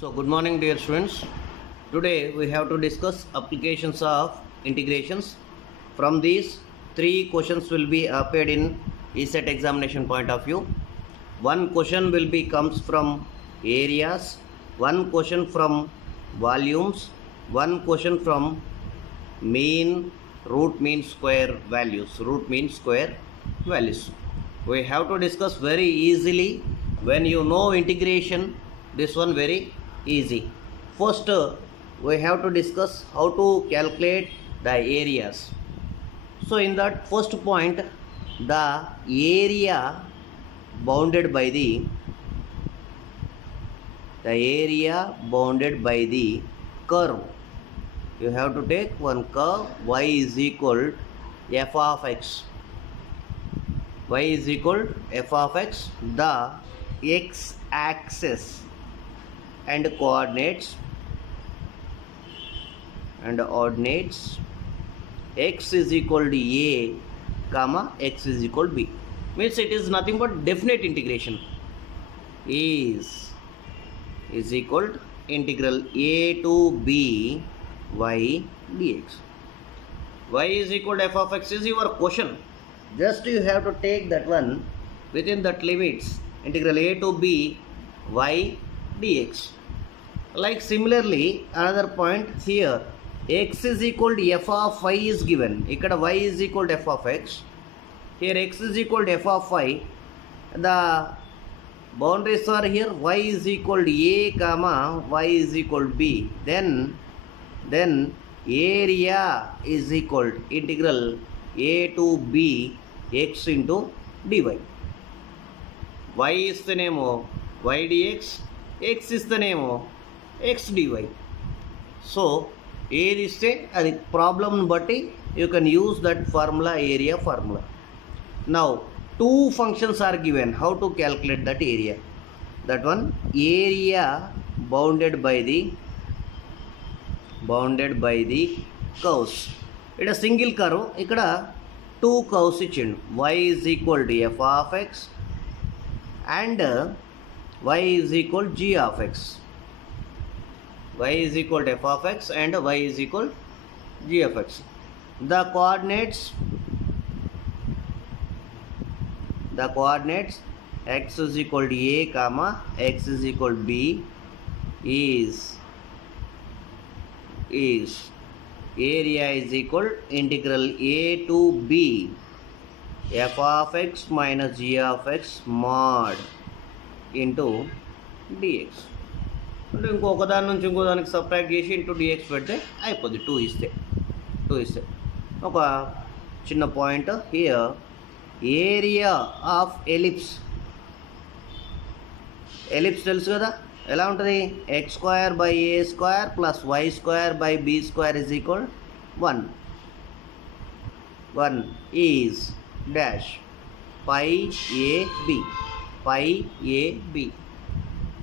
So, good morning, dear students. Today we have to discuss applications of integrations. From these, three questions will be appeared in ESET examination point of view. One question will be comes from areas, one question from volumes, one question from mean, root mean square values. We have to discuss very easily. When you know integration, this one very easy. First, we have to discuss how to calculate the areas. So in that first point, the area bounded by the curve. You have to take one curve y is equal f of x. Y is equal f of x. The x axis and coordinates x is equal to a comma x is equal to b, means it is nothing but definite integration. Is equal to integral a to b y dx. Y is equal to f of x is your question. Just you have to take that one within that limits, integral a to b y dx. Like similarly, another point here, x is equal to f of y is given. Ikkada y is equal to f of x. Here x is equal to f of y. The boundaries are here, y is equal to a comma y is equal to b. Then area is equal to integral a to b x into dy. Y is the name of y dx, x is the name of x dy. So ఏది ఇస్తే అది ప్రాబ్లమ్ని బట్టి you can use that formula, area formula. Now two functions are given. How to calculate that area? That one, area bounded by the curves. ఇక్కడ single curve, ఇక్కడ two curves ఇచ్చిండు. y is equal to F of X and y is equal g of X. Y is equal to f of x and y is equal g of x. The coordinates x is equal to a comma x is equal to b is area is equal integral a to b f of x minus g of x mod into dx. అంటే ఇంకొక దాని నుంచి ఇంకో దానికి సబ్ట్రాక్ట్ చేసి into dx పెడితే అయిపోద్ది. టూ ఇస్తే ఒక చిన్న point here, area of ellipse తెలుసు కదా ఎలా ఉంటుంది? X square by A square plus Y square by B square is equal 1 is dash pi A B.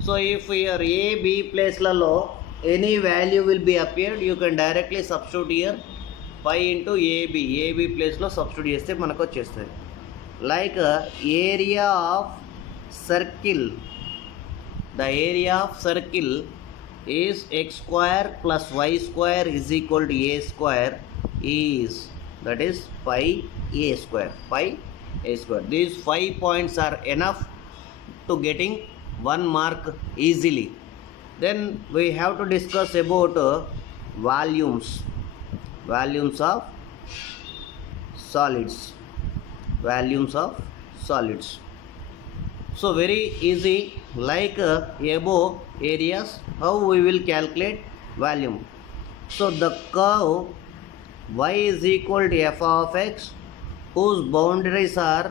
So if your a b place లలో any value will be appeared, you can directly substitute here pi into ab place లో substitute చేస్తే మనకు వచ్చేస్తుంది. Like area of circle, the area of circle is x square plus y square is equal to a square is, that is pi a square. These 5 points are enough to getting 1 mark easily. Then we have to discuss about volumes of solids. So very easy, like above areas, how we will calculate volume. So the curve y is equal to f of x whose boundaries are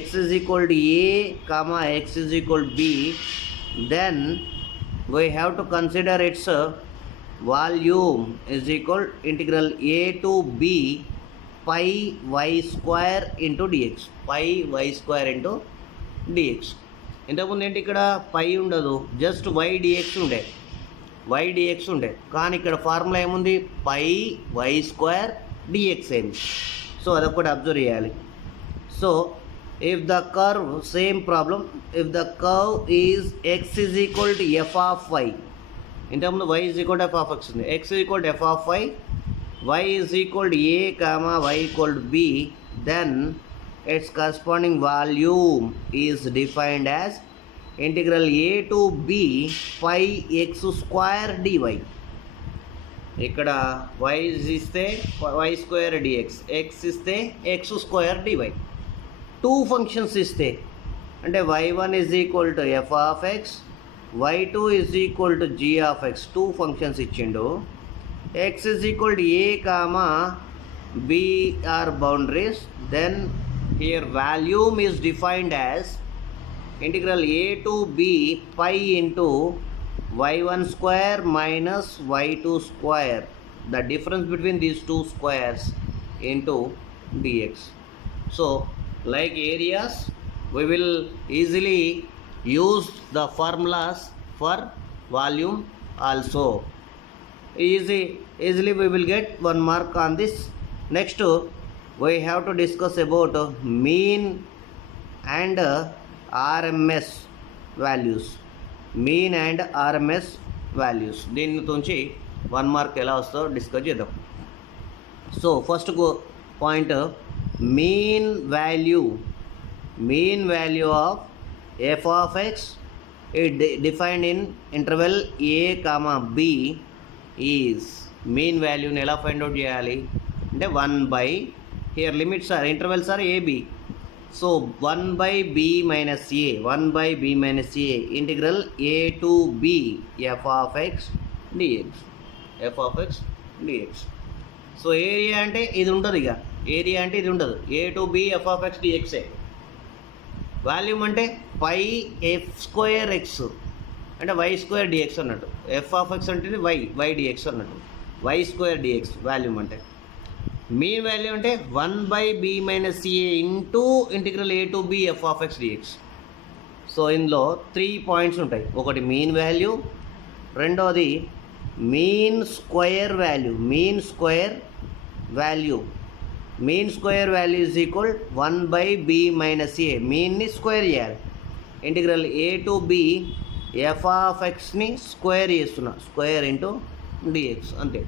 x is equal to a comma x is equal to b, then we have to consider its volume is equal integral a to b pi y square into dx. ఇంతకుముందు ఏంటి, ఇక్కడ పై ఉండదు, just y dx ఉండే, కానీ ఇక్కడ ఫార్ములా ఏముంది? పై y square dx అయింది. సో అదొకటి అబ్జర్వ్ చేయాలి. So if the curve, same problem, if the curve is x is equal to f of y, ఇంతకుముందు y is equal to F of x ఉంది. X equal to F of y is equal to A comma y equal to b, then its corresponding volume is defined as integral A to B pi x square dy. ఇక్కడ y ఇస్తే y square dx, x ఇస్తే x square dy. Two functions ఇస్తే అంటే y1 is equal to F of x, y2 is equal to g of X. Two functions ఇచ్చిండు. X is equal to A comma B are boundaries, then here volume is defined as integral A to B pi into y1 square minus y2 square, the difference between these two squares into dx. So like areas, we will easily use the formulas for volume also. Easily we will get 1 mark on this. Next we have to discuss about mean and RMS values. Mean and RMS values, దీని నుంచి 1 mark ఎలా వస్తుందో discuss చేద్దాం. So first point mean value of F of X defined in interval A comma B is. Mean వాల్యూని ఎలా find out చేయాలి అంటే 1 here limits are intervals are A B. So 1 by b minus a integral a to b f of x dx. So area అంటే ఇది ఉండదు, ఇక ఏరియా అంటే ఇది ఉండదు. a to b f of x dx. Volume అంటే పై ఎఫ్ స్క్వేర్ ఎక్స్ అంటే y square dx అన్నట్టు. ఎఫ్ ఆఫ్ ఎక్స్ అంటే వై డిఎక్స్ అన్నట్టు, వై స్క్వేర్ డిఎక్స్ వాల్యూమ్ అంటే. మీన్ వాల్యూ అంటే 1 by b minus a into integral A to b f of x dx. So ఇందులో 3 points ఉంటాయి. ఒకటి mean value, రెండోది mean square value. Mean square value is equal 1 by b minus a. మీన్ని square చేయాలి. ఇంటిగ్రల్ ఏ to b f of ఎక్స్ని square చేస్తున్నా, square into dx అంతే.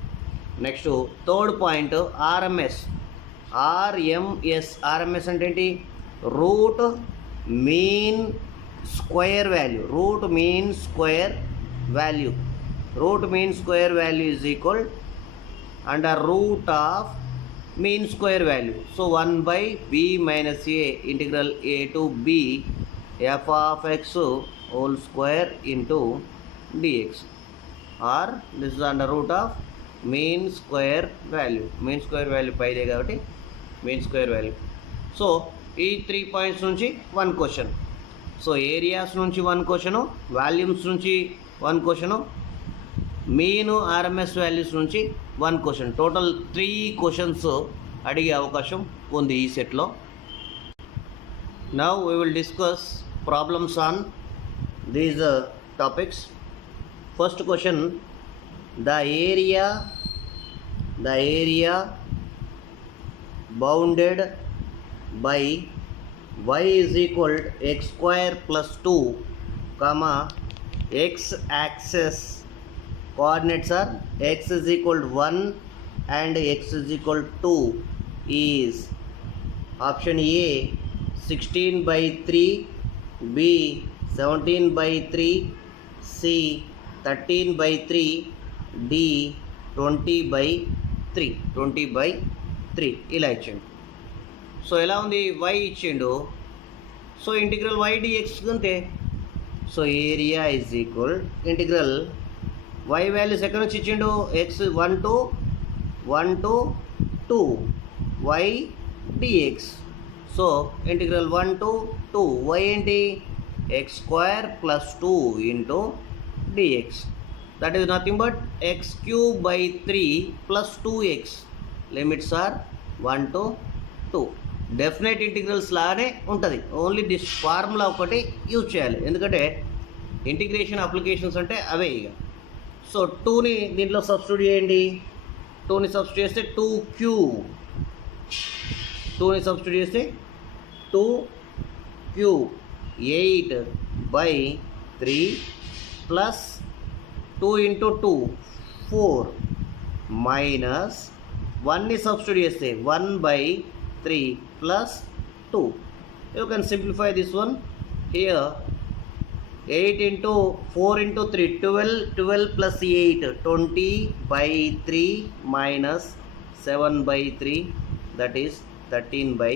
Next third point RMS. RMS అంటే ఏంటి? Root mean square value is equal under root of mean square value. So 1 by b minus a integral A to b f of x whole square into dx, or this is under root of mean square value. Mean square value పైదే కాబట్టి mean square value. So ఈ 3 పాయింట్స్ నుంచి 1 question. So areas నుంచి 1 question, volumes నుంచి 1 question, mean RMS values నుంచి 1 question. Total 3 క్వశ్చన్స్ అడిగే అవకాశం ఉంది ఈ సెట్లో. Now we will discuss problems on these topics. First question, the area bounded by y is equal to x square plus 2 comma x axis coordinates are x is equal to 1 and x is equal to 2 is option A 16 by 3, B 17 by 3, C 13 by 3, D 20/3 ఇలా ఇచ్చిండు. సో ఎలా ఉంది? y ఇచ్చిండు. So integral y dx అంతే. So area is equal integral y values ఎక్కడ నుంచి ఇచ్చిండు? x 1 to 2 y dx. So integral 1 to 2 y ఏంటి? x square plus 2 into dx. That is nothing but x cube by 3 plus 2x. Limits are 1 to 2. Definite integrals లానే ఉంటుంది, only this formula ఒకటి యూజ్ చేయాలి, ఎందుకంటే integration applications అంటే అవే ఇక. సో 2ని దీంట్లో సబ్స్టిట్యూట్ చేయండి. 2ని సబ్స్టిట్యూట్ చేస్తే 2 క్యూబ్ 8/3 ప్లస్ 2 into 2 4 minus 1 is substitute చేస్తే 1 by 3 plus 2. You can simplify this one. Here 8 into 4 into 3 12, 12 plus 8 20 by 3 minus 7 by 3, that is 13 by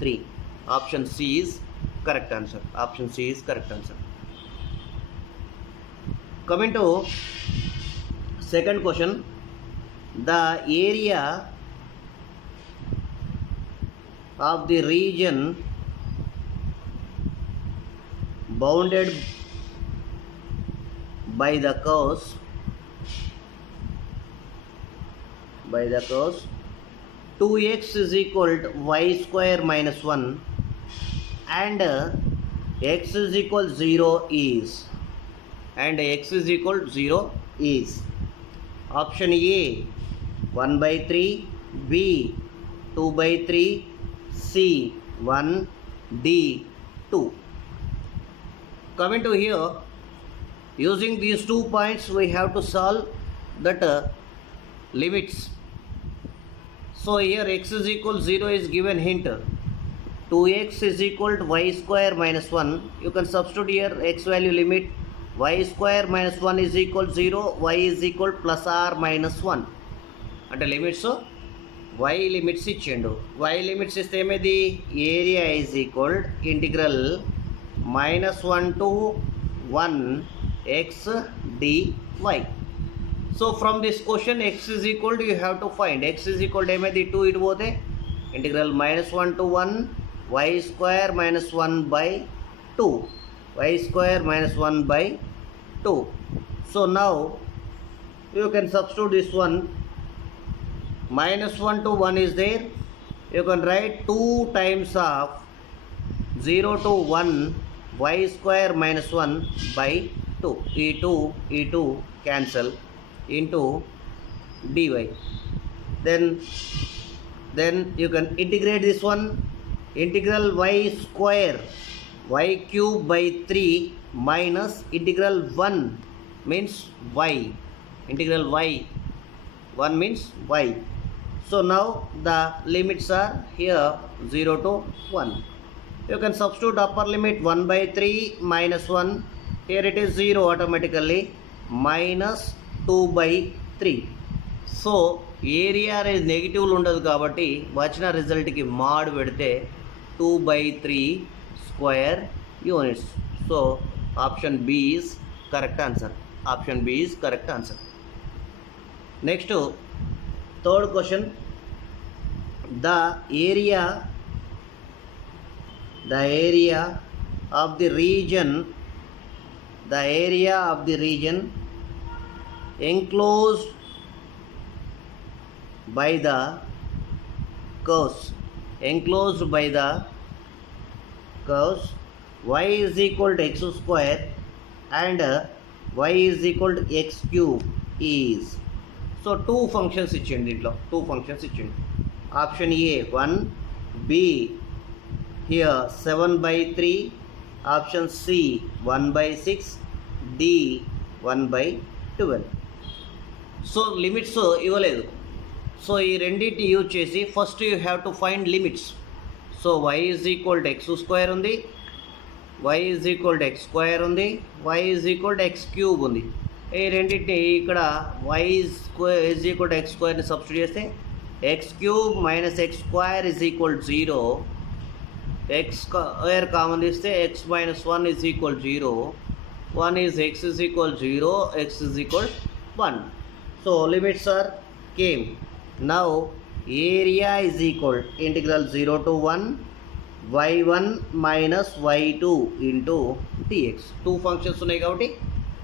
3. Option C is correct answer. Option C is correct answer. Coming to second question, the area of the region bounded by the curves 2x is equal to y square minus 1 and x is equal 0 is, and x is equal 0 is. Option A 1 by 3, B 2 by 3, C 1, D 2. Coming to here, using these 2 points we have to solve that limits. So here x is equal 0 is given hint. 2x is equal to y square minus 1. You can substitute here x value limit. Y square minus 1 is equal 0. Y is equal plus or minus 1. అంటే limits y limits ఇచ్చిండు. y limits ఇస్తే ఏమైంది, area is equal integral -1 to 1 x dy. So from this question x is equal to, you have to find x is equal to ఏమైంది 2 ఇటు పోతే ఇంటిగ్రల్ -1 to 1 y square minus 1 by 2, y square minus 1 by 2. So now you can substitute this one. -1 to 1 is there. You can write 2 times of 0 to 1 y square minus 1 by 2. E2 cancel into dy. Then you can integrate this one. Integral y square y cube by 3 minus integral 1 means y. Integral y 1 means y. So now the limits are here 0 to 1. You can substitute upper limit 1 by 3 minus 1. Here it is 0 automatically, minus 2 by 3. So area అనేది నెగిటివ్లు ఉండదు కాబట్టి వచ్చిన రిజల్ట్కి mod పెడితే 2/3 square units. So option B is correct answer. Option B is correct answer. Next third question, the area of the region enclosed by the curves y is equal to x square and y is equal to x cube is. So two functions ఇచ్చింది, దీంట్లో two functions ఇచ్చింది. Option a 1, B here 7/3, option c 1/6, D 1/12. So limits ఇవ్వలేదు. So ఈ రెండింటిని use చేసి first you have to find limits. So y is equal to x square ఉంది, y is equal to x square ఉంది, y is equal to x cube ఉంది. ఈ రెండింటిని ఇక్కడ y is equal to x స్క్వేర్ని substitute చేస్తే x cube minus X square is equal 0. X square common తీస్తే X minus 1 is equal 0. 1 is x is equal 0, x is equal 1. So limits are came. Now area is equal integral 0 to 1 y1 minus y2 into dx. Two functions ఉన్నాయి కాబట్టి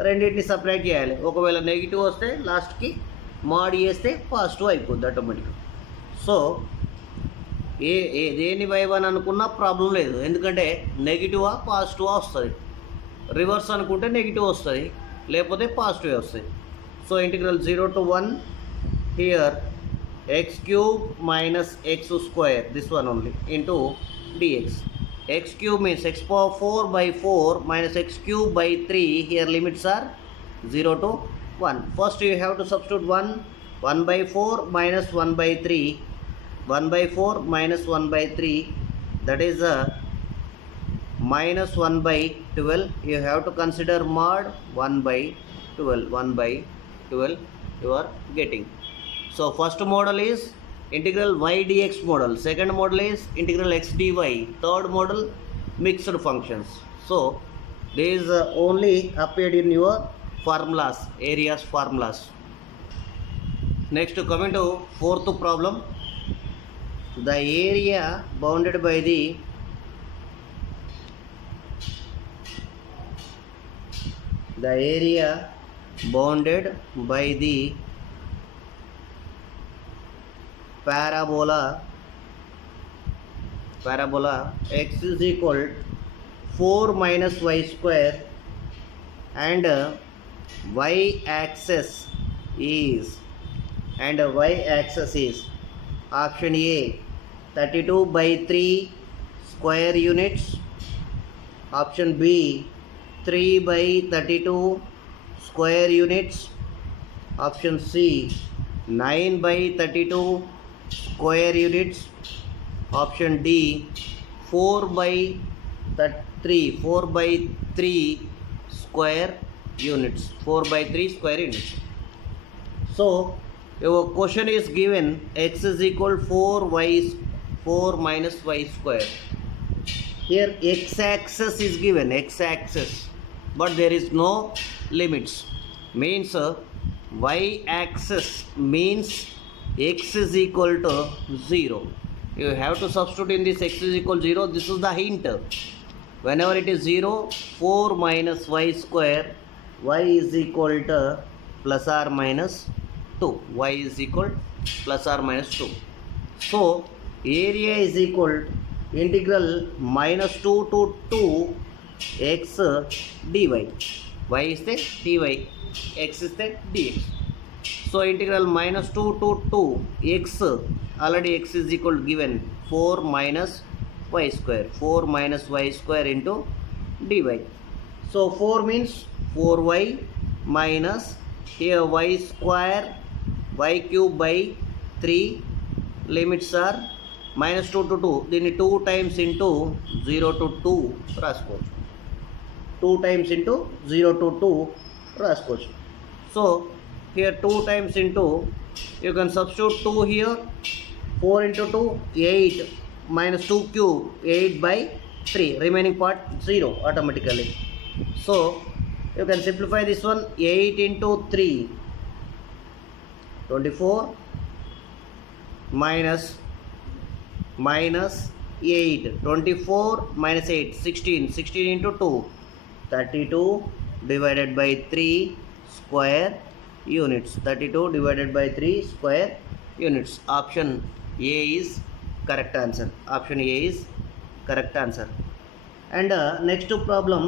రెండింటిని సపరేట్ చేయాలి. ఒకవేళ నెగిటివ్ వస్తే లాస్ట్కి మాడ్ చేస్తే పాజిటివ్ అయిపోద్ది ఆటోమేటిక్గా. సో దేని y1 అనుకున్నా ప్రాబ్లం లేదు, ఎందుకంటే నెగిటివా పాజిటివా వస్తుంది. రివర్స్ అనుకుంటే నెగిటివ్ వస్తుంది, లేకపోతే పాజిటివ్ వస్తుంది. So integral 0 to 1 here X cube minus X square, this one only, into D X. X cube means x power 4/4 minus x cube by 3. Here limits are 0 to 1. First you have to substitute 1 by 4 minus 1 by 3. 1 by 4 minus 1 by 3, that is minus 1 by 12. You have to consider mod 1 by 12. 1 by 12 you are getting. So first model is integral y dx model. Second model is integral x dy. Third model mixed functions. So these only appeared in your formulas, areas formulas. Next coming to fourth problem. The area bounded by the parabola x is equal 4 minus y square, and y axis is option A 32 by 3 square units, option B 3 by 32 square units, option C 9 by 32 square units, option D 4 by 3 square units. 4 by 3 square units. So your question is given x is equal 4 minus y square. Here x axis is given, but there is no limits. Means y axis means x is equal to 0. You have to substitute in this x is equal 0. This is the hint. Whenever it is 0, 4 minus y square, y is equal to plus or minus 2. Y is equal plus or minus 2. So area is equal integral minus 2 to 2 x dy. Y is the dy, x is the dx. So integral minus 2 to 2 x, already x is equal given 4 minus y square. 4 minus y square into dy. So 4 means 4y minus here y square, y cube by 3. Limits are minus 2 to 2. Then 2 times into 0 to 2 రాసుకోవచ్చు. 2 times into 0 to 2 రాసుకోవచ్చు. So here 2 times into, you can substitute 2 here. 4 into 2 8 minus 2 cube 8 by 3. Remaining part 0 automatically. So you can simplify this one. 8 into 3 24 minus 8. 24 minus 8 16 into 2 32 divided by 3 square units. 32 divided by 3 square units. Option A is correct answer. Option A is correct answer. And next problem,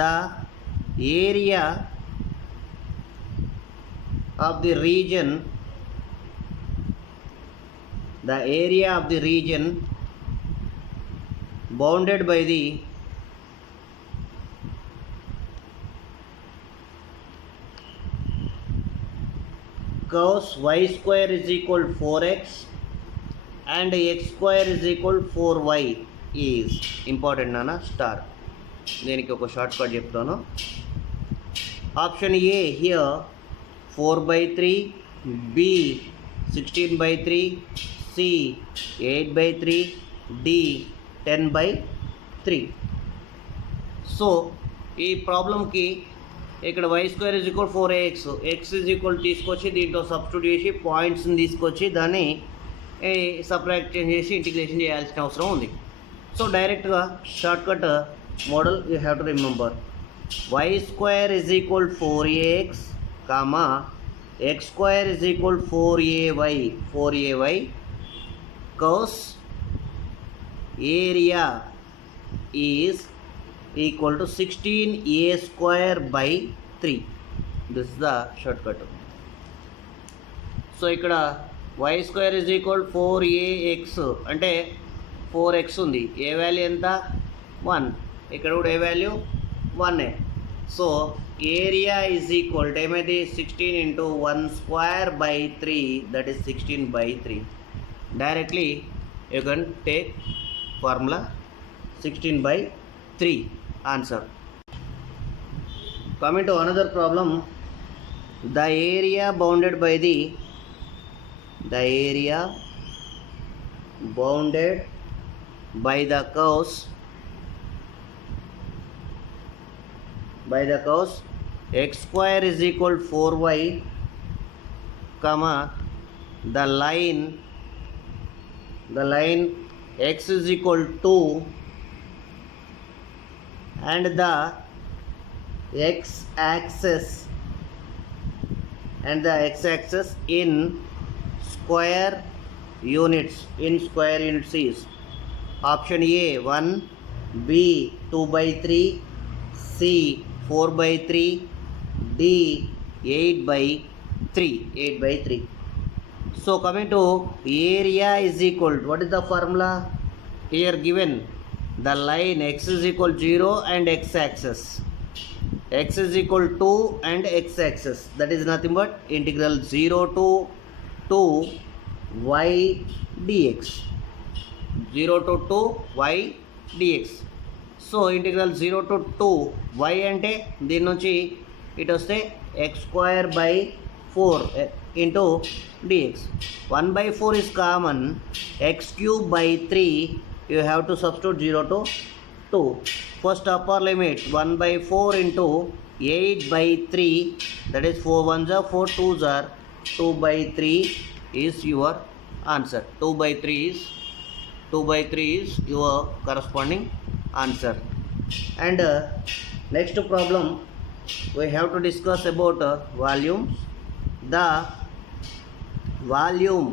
the area of the region bounded by the curves y square is equal 4x and x square is equal 4y is important nana star. దీనికి ఒక short cut చెప్తాను. Option A here 4 by 3, B 16 by 3, C 8 by 3, D 10 by 3. సో ఈ ప్రాబ్లంకి ఇక్కడ y square is equal 4ax, x is equal తీసుకొచ్చి దీంట్లో సబ్స్టిట్యూట్ చేసి పాయింట్స్ని తీసుకొచ్చి దాన్ని సబ్ట్రాక్ట్ చేసి ఇంటిగ్రేషన్ చేయాల్సిన అవసరం ఉంది. సో డైరెక్ట్గా shortcut model you have to remember. y square is equal 4ax, comma x square is equal 4ay, cos area is equal to 16a square by 3. This is the shortcut. So ఇక్కడ y square is equal 4ax అంటే 4x ఉంది. ఏ వాల్యూ ఎంత 1, ఇక్కడ కూడా a value 1. So area is equal to ఏమైంది 16 into 1 square by 3, that is 16 by 3. Directly you can take formula 16 by 3 answer. Coming to another problem, the area bounded by the curves x square is equal 4y, comma the line x is equal 2 and the x axis in square units is option A 1, B 2 by 3, C 4 by 3, D 8 by 3. So coming to area is equal to, what is the formula here given? The line x is equal 0 and x axis, x is equal to and x axis, that is nothing but integral 0 to 2 y dx, 0 to 2 y dx. So integral 0 to 2 y అంటే దీని నుంచి ఇటు వస్తే x square by 4 into dx. 1 by 4 is common, x cube by 3 you have to substitute 0 to 2. First upper limit 1 by 4 into 8 by 3, that is 4 1s are 4 2s are 2 by 3 is your answer. 2 by 3 is your corresponding answer. And next problem we have to discuss about volumes. The volume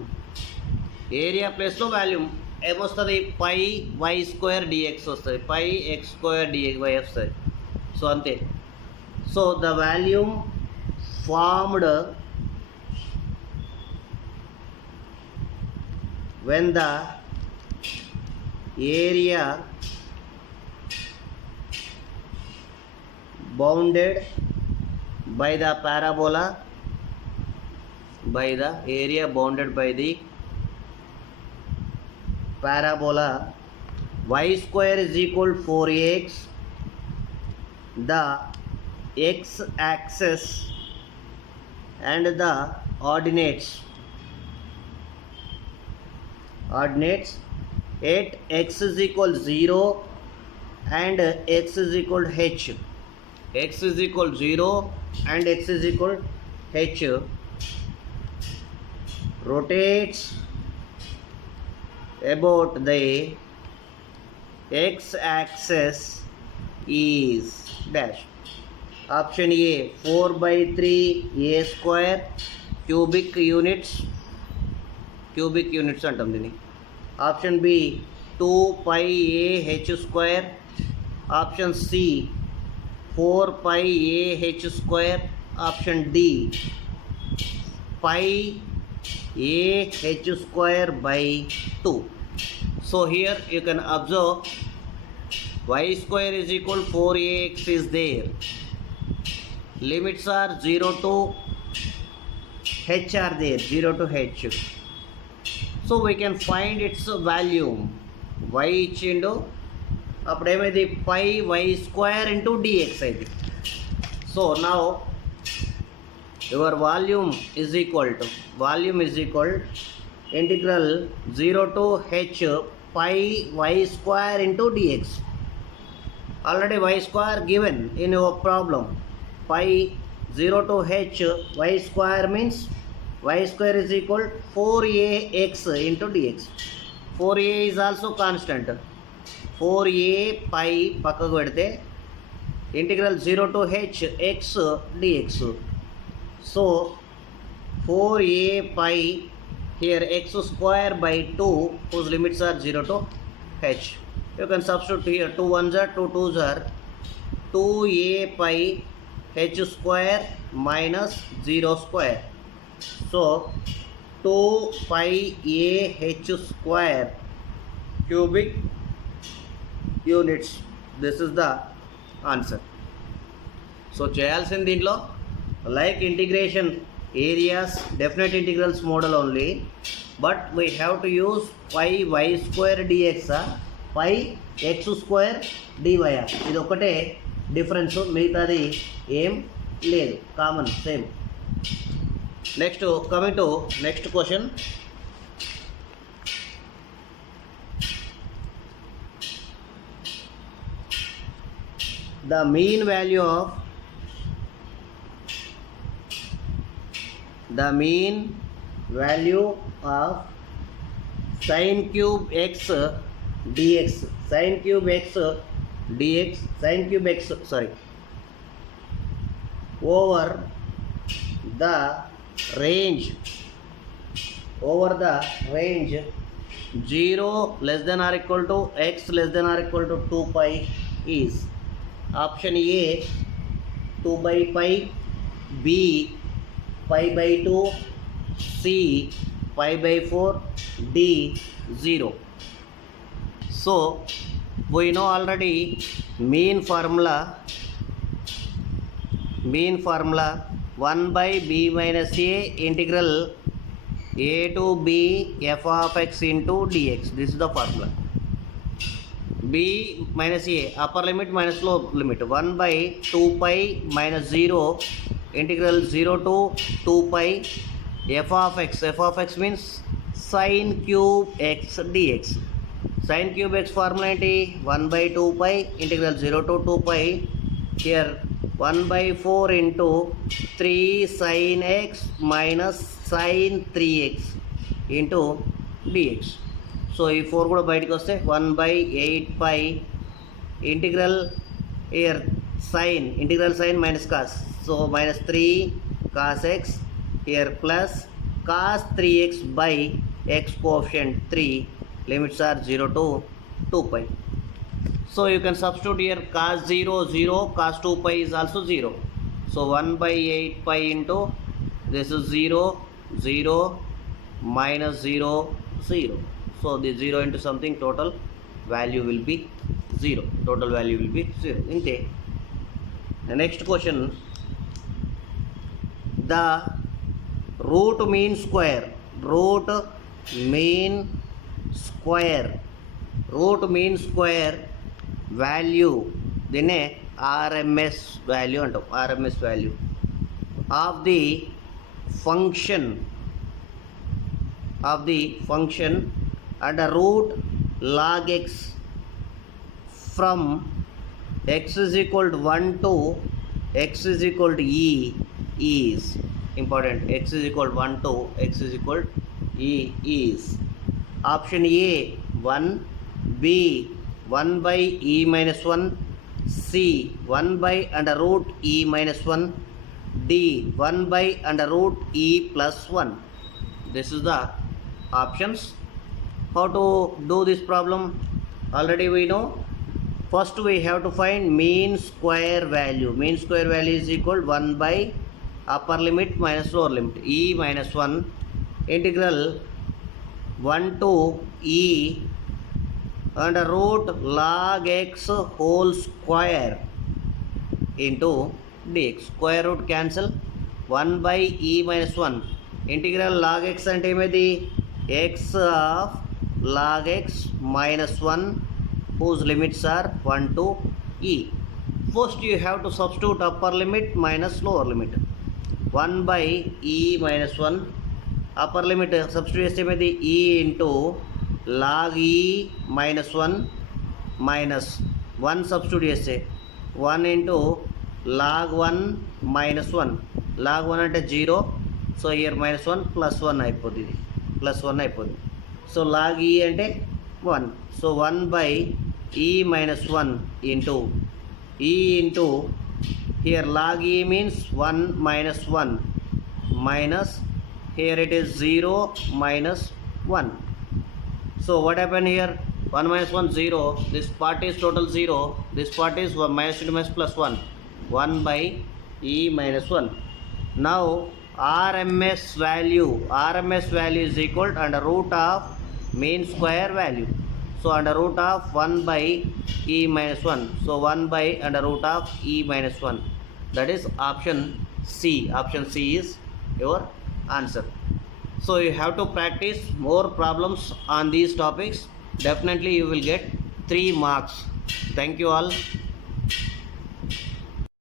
area place లో వాల్యూమ్ ఏమొస్తుంది, పై y square dx వస్తుంది, పై x square dx why వస్తుంది. సో అంతే. So the volume formed when the area bounded by the parabola, y square is equal 4x, the x axis and the ordinates at x is equal 0 and x is equal h, x is equal 0 and x is equal h, rotates about the x axis is dash. Option A 4 by 3 a square, cubic units అంటాం దీన్ని. Option B 2 pi a h square, option C 4 pi a h square, option D pi a h square by 2. So here you can observe y square is equal 4ax is there, limits are 0 to h are there, 0 to h. So we can find its value. Y ఇచ్చిండు, అప్పుడు ఏమైంది pi y square into dx అయింది. So now your volume is equal integral 0 to h pi y square into dx. Already y square given in your problem. Pi 0 to h y square means y square is equal 4ax into dx. 4a is also constant. 4a pi పక్కకు పెడితే ఇంటిగ్రల్ 0 to h x dx. So 4a pi here x square by 2 whose limits are 0 to h. You can substitute here 2 1s are 2 2s are 2a pi h square minus 0 square. So 2 pi a h square cubic units. This is the answer. So చేయాల్సింది దీంట్లో like integration areas definite integrals model only, but we have to use pi y square dx, pi x square dy. ఇది ఒకటే difference, మిగతాది ఏం లేదు, common same. Next coming to next question. The mean value of sin cube x dx, sin cube x over the range 0 less than or equal to x less than or equal to 2 pi is option A 2 by pi, B pi by 2, C pi by 4, D 0. So we know already mean formula 1 by b minus a integral a to b f of x into dx. This is the formula. B minus a, upper limit minus lower limit, 1 by 2 pi minus 0 integral 0 to 2 pi f of x. F of x means sin cube x dx. Sin cube x formula ఏంటి? 1 by 2 pi integral 0 to 2 pi. Here 1 by 4 into 3 sin x minus sin 3x into dx. So ఈ 4 కూడా బయటకు వస్తే 1 by 8 pi integral year sine, integral sine minus cos, so minus 3 cos x here plus cos 3x by x coefficient 3, limits are 0 to 2 pi. So you can substitute here cos 0 0, cos 2 pi is also 0. So 1 by 8 pi into this is 0 0 minus 0 0. So the 0 into something, total value will be 0. Total value will be 0. Inte. The next question. The root mean square value, దీన్నే RMS value అంటాం. RMS value of the function under root log x from x is equal to 1 to x is equal to e is important. X is equal to 1 to x is equal to e is option A 1, B 1 by e minus 1, C 1 by under root e minus 1, D 1 by under root e plus 1. This is the options. How to do this problem? Already we know. First we have to find mean square value. Mean square value is equal to 1 by upper limit minus lower limit, e minus 1 integral 1 to e under root log x whole square into dx. Square root cancel, 1 by e minus 1 integral log x అంటే ఏమిది? x of log x minus 1 whose limits are 1 to e. First you have to substitute upper limit minus lower limit. 1 by e minus 1 upper limit substitute చేస్తే ఏమిది? e into log e minus 1 minus 1 substitute చేస్తే 1 into log 1 minus 1. log 1 అంటే 0, so here minus 1 plus 1 అయిపోతుంది, ఇది plus 1 అయిపోతుంది. So log e అంటే 1, సో 1 by e minus 1 into e into here log e means 1 minus 1 minus here it is 0 minus 1. So what happened here? 1 minus 1 0, this part is total 0, this part is 1 minus into minus plus 1, 1 by e minus 1. Now RMS value is equal to under root of mean square value. So under root of 1 by e minus 1. So 1 by under root of e minus 1. That is option C. Option C is your answer. So you have to practice more problems on these topics. Definitely you will get 3 marks. Thank you all.